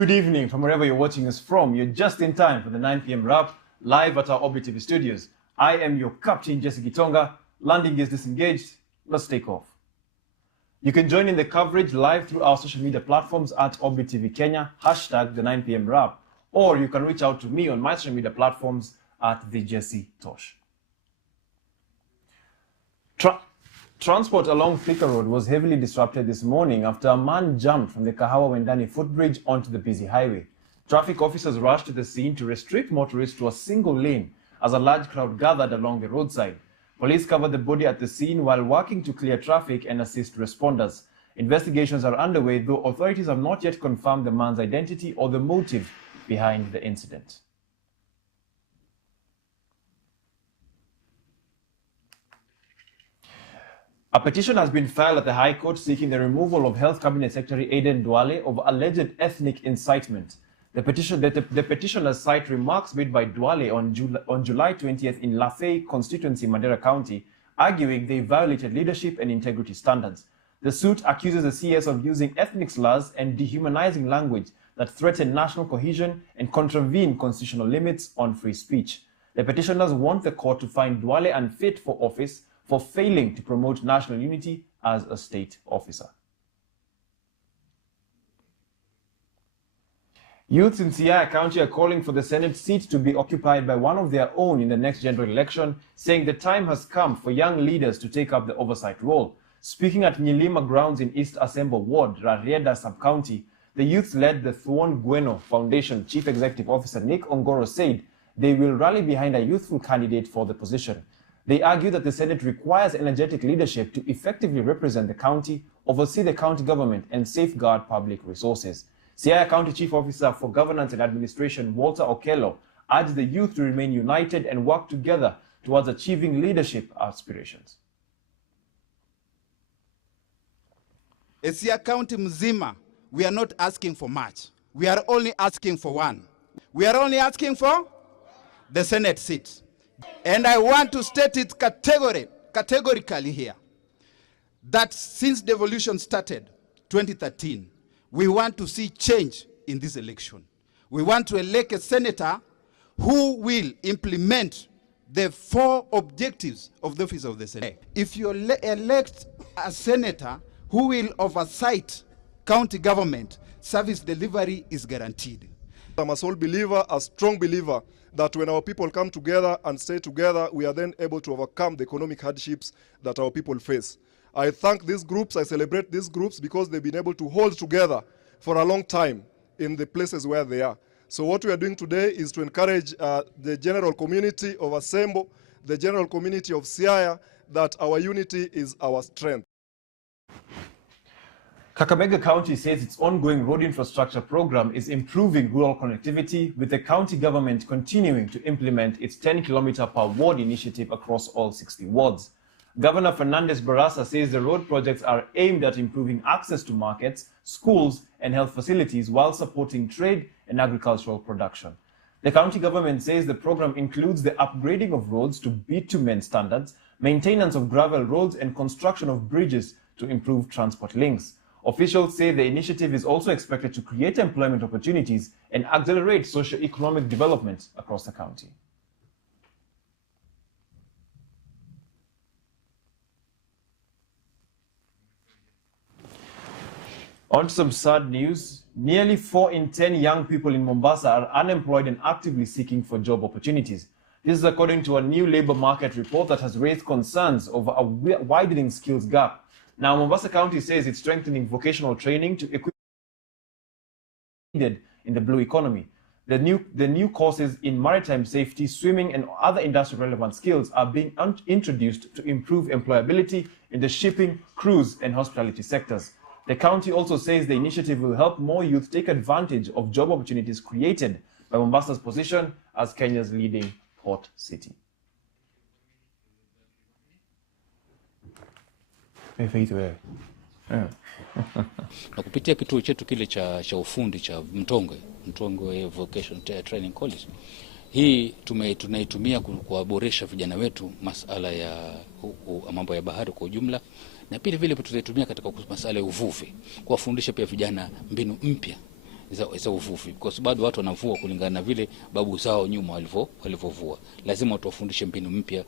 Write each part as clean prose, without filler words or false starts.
Good evening from wherever you're watching us from. You're just in time for the 9 p.m. wrap live at our Orbit TV studios. I am your captain, Jesse Gitonga. Landing is disengaged. Let's take off. You can join in the coverage live through our social media platforms at Orbit TV Kenya, hashtag the 9 p.m. wrap, or you can reach out to me on my social media platforms at the Jesse Tosh. Transport along Thika Road was heavily disrupted this morning after a man jumped from the Kahawa Wendani footbridge onto the busy highway. Traffic officers rushed to the scene to restrict motorists to a single lane as a large crowd gathered along the roadside. Police covered the body at the scene while working to clear traffic and assist responders. Investigations are underway, though authorities have not yet confirmed the man's identity or the motive behind the incident. A petition has been filed at the High Court seeking the removal of Health Cabinet Secretary Aden Duale of alleged ethnic incitement. The petitioners cite remarks made by Duale on July 20th in Lafay constituency, Mandera County, arguing they violated leadership and integrity standards. The suit accuses the CS of using ethnic slurs and dehumanizing language that threaten national cohesion and contravene constitutional limits on free speech. The petitioners want the court to find Duale unfit for office for failing to promote national unity as a state officer. Youths in Siaya County are calling for the Senate seat to be occupied by one of their own in the next general election, saying the time has come for young leaders to take up the oversight role. Speaking at Nyilima grounds in East Asembo Ward, Rarieda Sub-County, the youths led the Thuon Gweno Foundation Chief Executive Officer Nick Ongoro said they will rally behind a youthful candidate for the position. They argue that the Senate requires energetic leadership to effectively represent the county, oversee the county government, and safeguard public resources. Siaya County Chief Officer for Governance and Administration, Walter Okello, urged the youth to remain united and work together towards achieving leadership aspirations. Siaya County mzima, we are not asking for much. We are only asking for one. We are only asking for the Senate seat. And I want to state it categorically here, that since devolution started, 2013, we want to see change in this election. We want to elect a senator who will implement the 4 objectives of the office of the Senate. If you elect a senator who will oversight county government, service delivery is guaranteed. I'm a sole believer, a strong believer, that when our people come together and stay together, we are then able to overcome the economic hardships that our people face. I thank these groups, I celebrate these groups because they've been able to hold together for a long time in the places where they are. So what we are doing today is to encourage the general community of Asembo, the general community of Siaya, that our unity is our strength. Kakamega County says its ongoing road infrastructure program is improving rural connectivity, with the county government continuing to implement its 10-kilometer per ward initiative across all 60 wards. Governor Fernandez Barasa says the road projects are aimed at improving access to markets, schools, and health facilities while supporting trade and agricultural production. The county government says the program includes the upgrading of roads to bitumen standards, maintenance of gravel roads, and construction of bridges to improve transport links. Officials say the initiative is also expected to create employment opportunities and accelerate socio-economic development across the county. On to some sad news. Nearly 4 in 10 young people in Mombasa are unemployed and actively seeking for job opportunities. This is according to a new labor market report that has raised concerns over a widening skills gap. Now, Mombasa County says it's strengthening vocational training to equip needed in the blue economy. The new courses in maritime safety, swimming, and other industry relevant skills are being introduced to improve employability in the shipping, cruise, and hospitality sectors. The county also says the initiative will help more youth take advantage of job opportunities created by Mombasa's position as Kenya's leading port city. Na kupitia kituo chetu kile cha ufundi cha Mtongwe Vocation Training College, hii tunaitumia kuwaboresha vijana wetu masala ya mambo ya bahari kwa ujumla, na pili vile tutaitumia katika masala ya uvuvi, kuwafundisha pia vijana mbinu mpya za uvuvi, kwa sababu bado watu wanavua kulingana na vile babu zao nyuma walivyovua. Lazima tuwafundishe mbinu mpya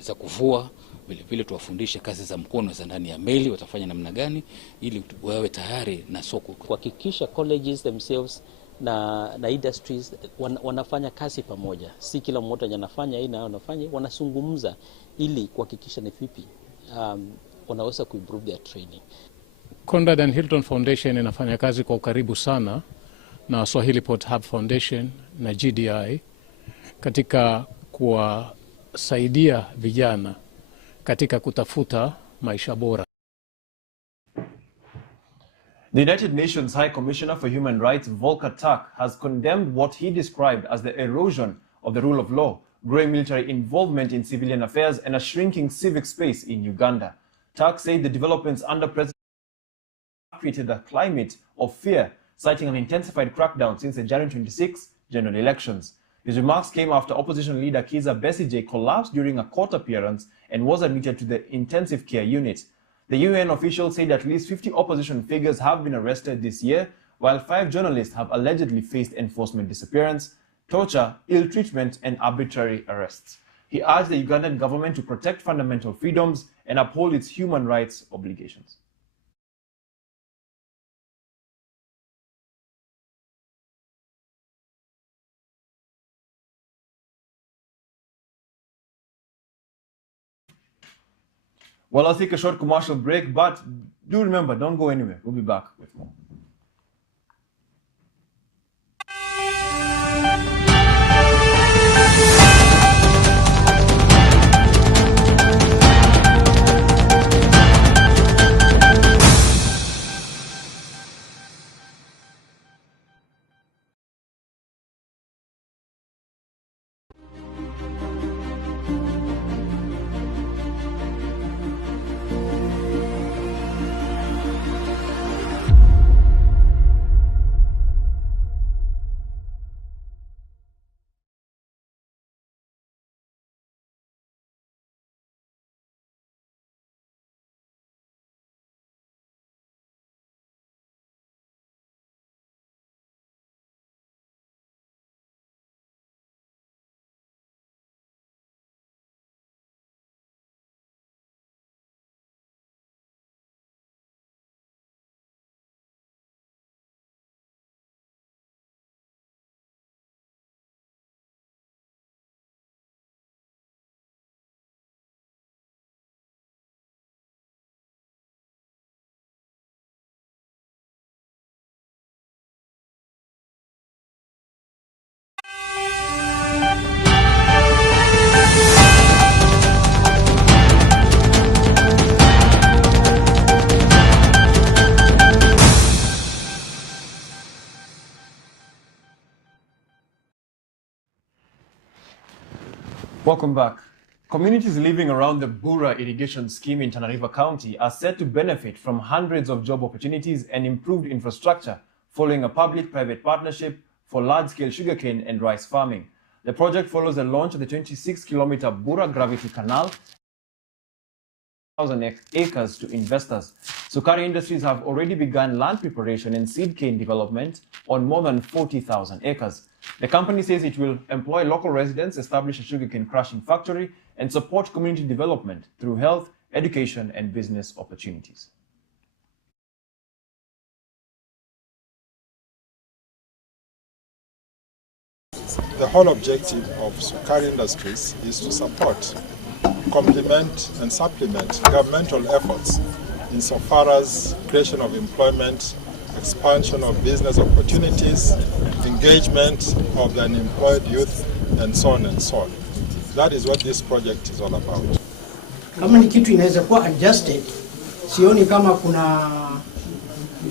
za kuvua, vile vile tuwafundishe kazi za mkono za ndani ya meli watafanya namna gani ili wawe tayari na soko, kuhakikisha colleges themselves na industries wanafanya kazi pamoja, si kila mmoja anafanya hii na anafanya, wanazungumza ili kuhakikisha ni vipi wanaweza kuimprove their training. Conrad and Hilton Foundation inafanya kazi kwa ukaribu sana na Swahili Port Hub Foundation na GDI katika kuwasaidia vijana katika kutafuta maisha bora. The United Nations High Commissioner for Human Rights, Volker Turk, has condemned what he described as the erosion of the rule of law, growing military involvement in civilian affairs, and a shrinking civic space in Uganda. Turk said the developments under President created a climate of fear, citing an intensified crackdown since the January 26 general elections. His remarks came after opposition leader Kizza Besigye collapsed during a court appearance and was admitted to the intensive care unit. The UN officials said at least 50 opposition figures have been arrested this year, while 5 journalists have allegedly faced enforcement disappearance, torture, ill treatment, and arbitrary arrests. He urged the Ugandan government to protect fundamental freedoms and uphold its human rights obligations. Well, I'll take a short commercial break, but do remember, don't go anywhere. We'll be back with more. Welcome back. Communities living around the Bura irrigation scheme in Tana River County are set to benefit from hundreds of job opportunities and improved infrastructure following a public-private partnership for large-scale sugarcane and rice farming. The project follows the launch of the 26-kilometer Bura Gravity Canal, 1,000 acres to investors. Sukari Industries have already begun land preparation and seed cane development on more than 40,000 acres. The company says it will employ local residents, establish a sugarcane crushing factory, and support community development through health, education, and business opportunities. The whole objective of Sukari Industries is to support, complement, and supplement governmental efforts insofar as creation of employment, expansion of business opportunities, engagement of the unemployed youth, and so on and so on. That is what this project is all about. Kama ni kitu inaweza kuwa adjusted, sioni kama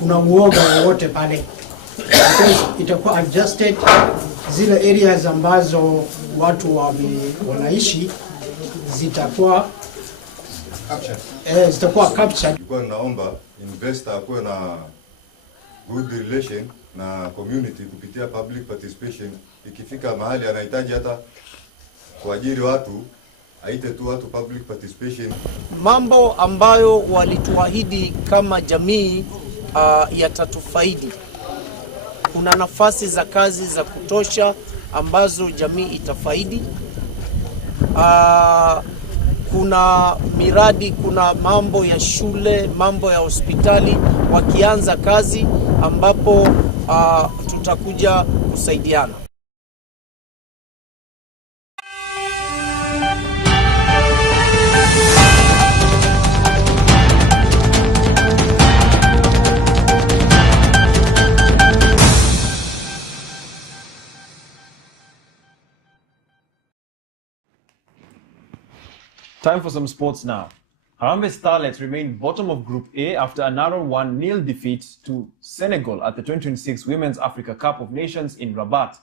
kuna uoga wowote pale. Itakuwa adjusted, zile areas ambazo watu wanaishi zitakuwa captured. Kwa naomba investor akuwe na good relation na community kupitia public participation. Ikifika mahali anahitaji hata kuajiri watu, aite tu watu public participation. Mambo ambayo walituahidi kama jamii yatatufaidi. kuna nafasi za kazi za kutosha ambazo jamii itafaidi. Kuna miradi, kuna mambo ya shule, mambo ya hospitali wakianza kazi, ambapo tutakuja kusaidiana. Time for some sports now. Harambee Starlets remained bottom of Group A after a narrow 1-0 defeat to Senegal at the 2026 Women's Africa Cup of Nations in Rabat.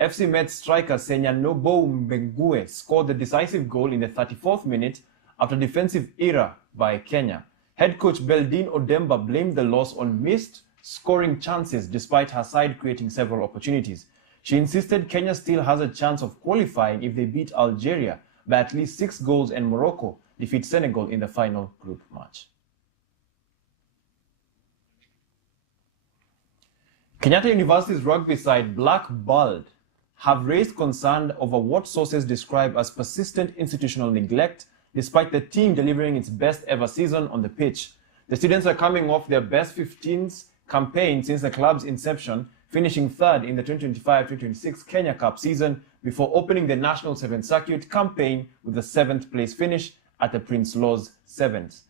FC Metz striker Senya Nobo Mbengue scored the decisive goal in the 34th minute after defensive error by Kenya. Head coach Beldine Odemba blamed the loss on missed scoring chances despite her side creating several opportunities. She insisted Kenya still has a chance of qualifying if they beat Algeria by at least 6 goals and Morocco defeat Senegal in the final group match. Kenyatta University's rugby side Black Bald have raised concern over what sources describe as persistent institutional neglect despite the team delivering its best ever season on the pitch. The students are coming off their best 15s campaign since the club's inception, finishing third in the 2025-2026 Kenya Cup season before opening the National 7th Circuit campaign with the 7th place finish at the Prince Law's 7th.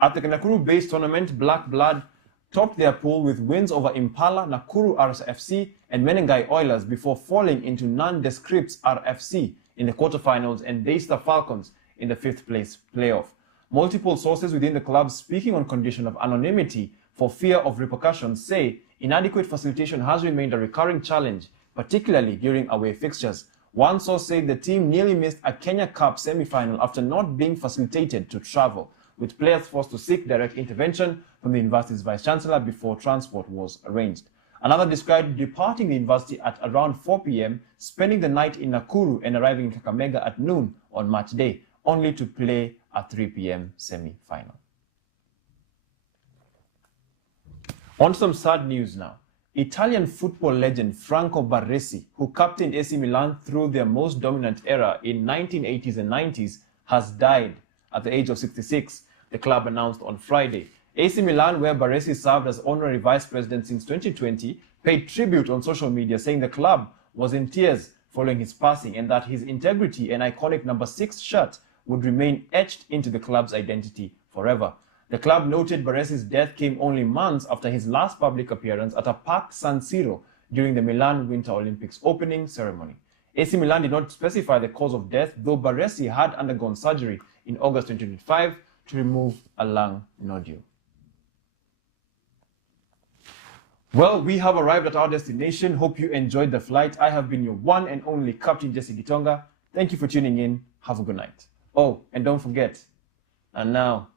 At the Nakuru-based tournament, Black Blood topped their pool with wins over Impala, Nakuru RFC and Menengai Oilers before falling into nondescript RFC in the quarterfinals and Daystar Falcons in the 5th place playoff. Multiple sources within the club, speaking on condition of anonymity for fear of repercussions, say inadequate facilitation has remained a recurring challenge, particularly during away fixtures. One source said the team nearly missed a Kenya Cup semi-final after not being facilitated to travel, with players forced to seek direct intervention from the university's vice-chancellor before transport was arranged. Another described departing the university at around 4 p.m., spending the night in Nakuru and arriving in Kakamega at noon on match day, only to play a 3 p.m. semi-final. On some sad news now. Italian football legend Franco Baresi, who captained AC Milan through their most dominant era in 1980s and 90s, has died at the age of 66, the club announced on Friday. AC Milan, where Baresi served as honorary vice president since 2020, paid tribute on social media, saying the club was in tears following his passing and that his integrity and iconic number 6 shirt would remain etched into the club's identity forever. The club noted Baresi's death came only months after his last public appearance at a packed San Siro during the Milan Winter Olympics opening ceremony. AC Milan did not specify the cause of death, though Baresi had undergone surgery in August 2025 to remove a lung nodule. Well, we have arrived at our destination. Hope you enjoyed the flight. I have been your one and only Captain Jesse Gitonga. Thank you for tuning in. Have a good night. Oh, and don't forget, and now,